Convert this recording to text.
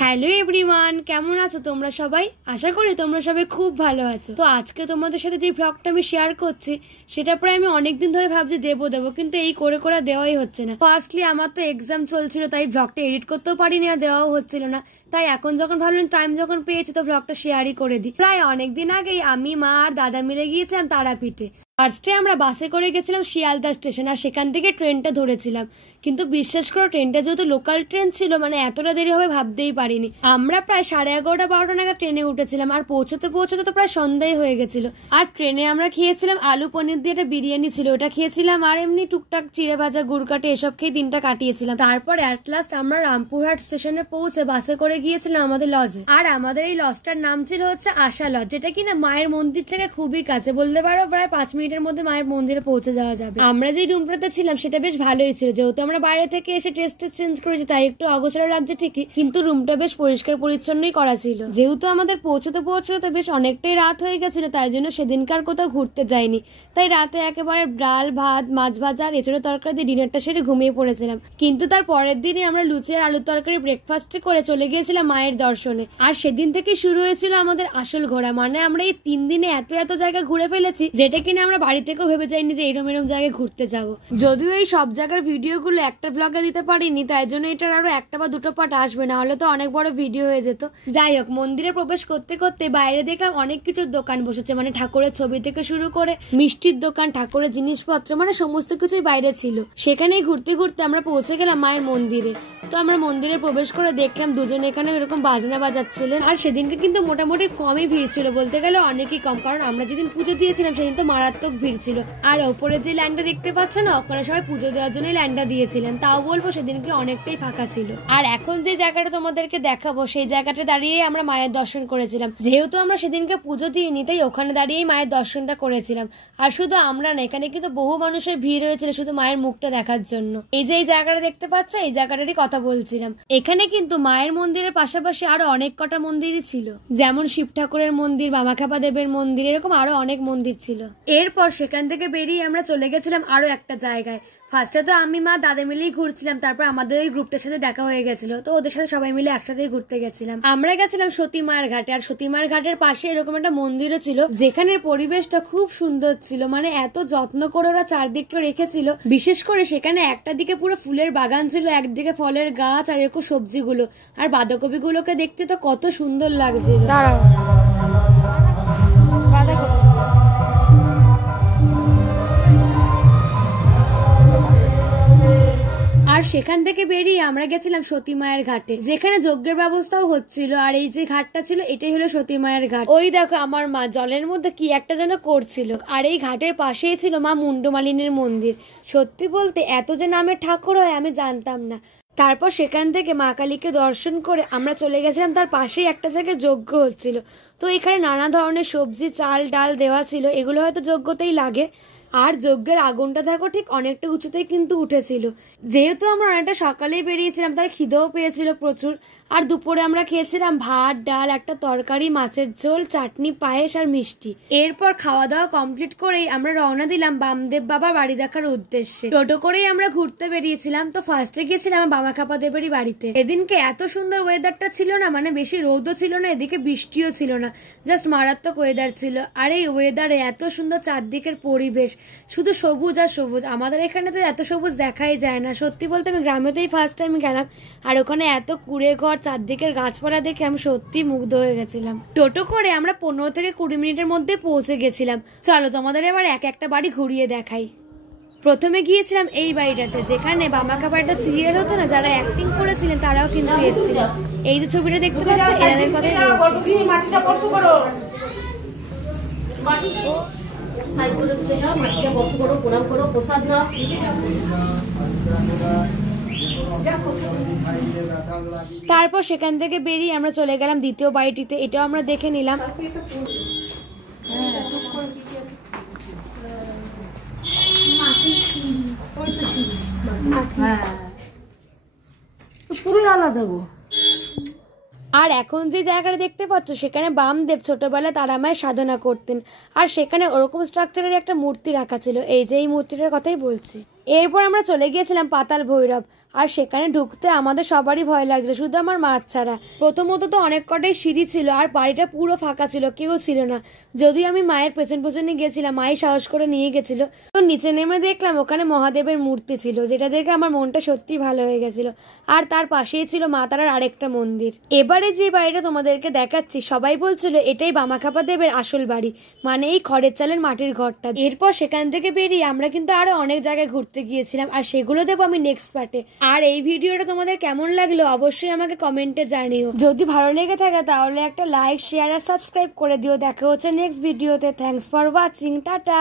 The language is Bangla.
হ্যালো এভরিওয়ান, কেমন আছো তোমরা সবাই? আশা করি তোমরা সবাই খুব ভালো আছো। তো আজকে তোমাদের সাথে যে ব্লগটা আমি শেয়ার করছি সেটা প্রায় আমি অনেকদিন ধরে ভাবছি দেবো কিন্তু এই করে করে দেওয়াই হচ্ছে না। ফার্স্টলি আমার তো এক্সাম চলছিল, তাই ব্লগটা এডিট করতেও পারিনি আর দেওয়াও হচ্ছিল না। তাই এখন যখন ভাবলাম টাইম যখন পেয়েছি তো ব্লগটা শেয়ারই করে দিই। প্রায় অনেকদিন আগেই আমি, মা আর দাদা মিলে গিয়েছিলাম তারাপীঠে। ফার্স্টে আমরা বাসে করে গেছিলাম শিয়ালদা স্টেশন, আর সেখান থেকে ট্রেনটা ধরেছিলাম। কিন্তু বিশ্বাস করো, ট্রেনটা যেহেতু লোকাল ট্রেন ছিল, মানে এতটা দেরি হবে ভাবতেই পারিনি। আমরা প্রায় 11:30-12টা নাগাদ ট্রেনে উঠেছিলাম, আর পৌঁছতে পৌঁছতে তো প্রায় সন্ধ্যাই হয়ে গেছিল। আর ট্রেনে আমরা খেয়েছিলাম আলু পনির দিয়ে একটা বিরিয়ানি ছিল, ওটা খেয়েছিলাম। আর এমনি টুকটাক চিড়ে ভাজা, গুড় কাটে এসব খেয়ে দিনটা কাটিয়েছিলাম। তারপর অ্যাট লাস্ট আমরা রামপুরহাট স্টেশনে পৌঁছে বাসে করে গিয়েছিলাম আমাদের লজে। আর আমাদের এই লজটার নাম ছিল হচ্ছে আশা লজ, যেটা কিনা মায়ের মন্দির থেকে খুবই কাছে, বলতে পারো প্রায় 5 মিনিটের মধ্যে মায়ের মন্দিরে পৌঁছে যাওয়া যাবে। আমরা যে রুমটাতে ছিলাম সেটা বেশ ভালোই ছিল, যেহেতু আমরা বাইরে থেকে এসে টেস্ট চেঞ্জ করেছি তাই একটু অগোছালো লাগছে ঠিকই, কিন্তু রুমটা বেশ পরিষ্কার পরিচ্ছন্নই করা ছিল। যেহেতু আমাদের পৌঁছতে বেশ অনেকটাই রাত হয়ে গেছিল, তাই জন্য সেদিনকার কোথাও ঘুরতে যাইনি। তাই রাতে একেবারে ডাল ভাত, মাছ ভাজা আর এঁচড়ের তরকারি দিয়ে ডিনারটা সেরে ঘুমিয়ে পড়েছিলাম। কিন্তু তার পরের দিনে আমরা লুচি আর আলুর তরকারি ব্রেকফাস্ট করে চলে গিয়েছিলাম মায়ের দর্শনে। আর সেদিন থেকে শুরু হয়েছিল আমাদের আসল ঘোরা। মানে আমরা এই 3 দিনে এত জায়গা ঘুরে ফেলেছি, যেটা কিনা আমরা বাড়ি থেকেও ভেবে যাইনি যে এরম জায়গায় ঘুরতে যাব। যদিও এই সব জায়গার ভিডিওগুলো একটা ব্লগে দিতে পারিনি, তাই জন্য এটার আরো 1 বা 2 পার্ট আসবে, না হলে তো অনেক বড় ভিডিও হয়ে যেত। যাই হোক, মন্দিরে প্রবেশ করতে করতে বাইরে দেখলাম অনেক কিছুর দোকান বসেছে, মানে ঠাকুরের ছবি থেকে শুরু করে মিষ্টির দোকান, ঠাকুরের জিনিসপত্র, মানে সমস্ত কিছুই বাইরে ছিল। সেখানেই ঘুরতে ঘুরতে আমরা পৌঁছে গেলাম মায়ের মন্দিরে। তো আমরা মন্দিরে প্রবেশ করে দেখলাম দুজনে এখানে এরকম বাজনা বাজাচ্ছিলেন। আর সেদিনকে কিন্তু মোটামুটি কমই ভিড় ছিল, বলতে গেলে অনেকই কম, কারণ আমরা যেদিন পুজো দিয়েছিলাম সেদিন তো মারাত্মক ভিড় ছিল। আর ওপরে যে লাইনটা দেখতে পাচ্ছ না, ওখানে সবাই পুজো দেওয়ার জন্য লাইনটা দিয়েছিলেন। তাও বলবো সেদিনকে অনেকটাই ফাঁকা ছিল। আর এখন যে জায়গাটা তোমাদেরকে দেখাবো সেই জায়গাটা দাঁড়িয়ে আমরা মায়ের দর্শন করেছিলাম। যেহেতু আমরা সেদিনকে পুজো দিইনি, তাই ওখানে দাঁড়িয়েই মায়ের দর্শনটা করেছিলাম। আর শুধু আমরা না, এখানে কিন্তু বহু মানুষের ভিড় হয়েছিল শুধু মায়ের মুখটা দেখার জন্য। এই যে এই জায়গাটা দেখতে পাচ্ছ, এই জায়গাটারই কথা বলছিলাম। এখানে কিন্তু মায়ের মন্দিরের পাশাপাশি আরো অনেক কটা মন্দিরই ছিল, যেমন শিব ঠাকুরের মন্দির, বামাখ্যাপা দেবের মন্দির, এরকম আরো অনেক মন্দির ছিল। এরপর সেখান থেকে বেরিয়ে আমরা চলে গেছিলাম আরো একটা জায়গায়। ফার্স্টে তো আমি, মা, দাদা মিলেই ঘুরছিলাম। তারপর আমাদের ওই গ্রুপটার সাথে দেখা হয়ে গেছিল, তো ওদের সাথে সবাই মিলে একসাথেই ঘুরতে গেছিলাম। আমরা গেছিলাম সতী মায়ের ঘাটে। আর সতী মায়ের ঘাটের পাশে এরকম একটা মন্দিরও ছিল, যেখানের পরিবেশটা খুব সুন্দর ছিল। মানে এত যত্ন করে ওরা চারদিকটা রেখেছিল। বিশেষ করে সেখানে একটা দিকে পুরো ফুলের বাগান ছিল, একদিকে ফলের গাছ আর এরকম সবজিগুলো, আর বাঁধাকপি গুলোকে দেখতে তো কত সুন্দর লাগছিল। দাঁড়াও, আর সেখান থেকে বেরিয়ে আমরা গেছিলাম সতী মায়ের ঘাটে, যেখানে যজ্ঞের ব্যবস্থাও হচ্ছিল। আর এই যে ঘাটটা ছিল এটাই হলো সতী মায়ের ঘাট। ওই দেখো আমার মা জলের মধ্যে কি একটা যেন করছিল। আর এই ঘাটের পাশেই ছিল মা মুন্ডমালিনীর মন্দির। সত্যি বলতে এত যে নামের ঠাকুর হয় আমি জানতাম না। তারপর সেখান থেকে মা কালীকে দর্শন করে আমরা চলে গেছিলাম তার পাশেই একটা জায়গায় যজ্ঞ হচ্ছিল। তো এখানে নানা ধরনের সবজি, চাল, ডাল দেওয়া ছিল, এগুলো হয়তো যজ্ঞতেই লাগে। আর যজ্ঞের আগুনটা দেখো ঠিক অনেকটা উঁচুতেই কিন্তু উঠেছিল। যেহেতু আমরা অনেকটা সকালেই বেরিয়েছিলাম, তাই খিদেও পেয়েছিল প্রচুর। আর দুপুরে আমরা খেয়েছিলাম ভাত, ডাল, একটা তরকারি, মাছের ঝোল, চাটনি, পায়েস আর মিষ্টি। এরপর খাওয়া দাওয়া কমপ্লিট করেই আমরা রওনা দিলাম বামদেব বাবার বাড়ি দেখার উদ্দেশ্যে। টোটো করেই আমরা ঘুরতে বেরিয়েছিলাম। তো ফার্স্টে গেছিলাম বামাখ্যাপা দেবেরই বাড়িতে। এদিনকে এত সুন্দর ওয়েদারটা ছিল না, মানে বেশি রোদও ছিল না, এদিকে বৃষ্টিও ছিল না, জাস্ট মারাত্মক ওয়েদার ছিল। আর এই ওয়েদারে এত সুন্দর চারদিকের পরিবেশ, শুধু সবুজ আর সবুজ। আমাদের এখানে তো এত সবুজ দেখাই যায় না। সত্যি বলতে আমি গ্রামেতেই ফার্স্ট টাইম গেলাম, আর ওখানে এত কুড়ে ঘর, চারদিকের গাছপালা দেখে আমি সত্যি মুগ্ধ হয়ে গেছিলাম। টোটো করে আমরা 15 থেকে 20 মিনিটের মধ্যে পৌঁছে গেছিলাম। চলো তোমাদের এবার এক একটা বাড়ি ঘুরিয়ে দেখাই। প্রথমে গিয়েছিলাম এই বাড়িটাতে, যেখানে বামাখ্যাপা একটা সিরিয়াল হতো না, যারা অ্যাক্টিং করেছিলেন তারাও কিন্তু এসেছিল। এই যে ছবিটা দেখতে পাচ্ছ, এনাদের কথাই তারপর সেখান থেকে বেরিয়ে আমরা চলে গেলাম দ্বিতীয় বাড়িটিতে। এটাও আমরা দেখে নিলাম। পুরো আলাদা গো। আর এখন যে জায়গাটা দেখতে পাচ্ছ সেখানে বামদেব ছোটবেলায় তারামায়ের সাধনা করতেন। আর সেখানে ওরকম স্ট্রাকচারের একটা মূর্তি রাখা ছিল, এই যে এই মূর্তিটার কথাই বলছি। এরপর আমরা চলে গিয়েছিলাম পাতাল ভৈরব। আর সেখানে ঢুকতে আমাদের সবারই ভয় লাগছিল, শুধু আমার মা ছাড়া। প্রথমত তো অনেক কটাই সিঁড়ি ছিল আর বাড়িটা পুরো ফাঁকা ছিল, কেউ ছিল না। যদিও আমি মায়ের পেছন পেছনে গেছিলাম, মাই সাহস করে নিয়ে গেছিল। তো নিচে নেমে দেখলাম ওখানে মহাদেবের মূর্তি ছিল, যেটা দেখে আমার মনটা সত্যি ভালো হয়ে গেছিল। আর তার পাশেই ছিল মা তারার আরেকটা মন্দির। এবারে যে বাড়িটা তোমাদেরকে দেখাচ্ছি, সবাই বলছিল এটাই বামাখ্যাপা দেবের আসল বাড়ি, মানে এই খড়ের চালের মাটির ঘরটা। এরপর সেখান থেকে বেরিয়ে আমরা কিন্তু আরো অনেক জায়গায় ঘুরতে গিয়েছিলাম, আর সেগুলো দেবো আমি নেক্সট পার্টে। আর এই ভিডিওটা তোমাদের কেমন লাগলো অবশ্যই আমাকে কমেন্টে জানিও। যদি ভালো লেগে থাকে তাহলে একটা লাইক, শেয়ার আর সাবস্ক্রাইব করে দিও। দেখা হচ্ছে নেক্সট ভিডিওতে। Thanks for watching, tata.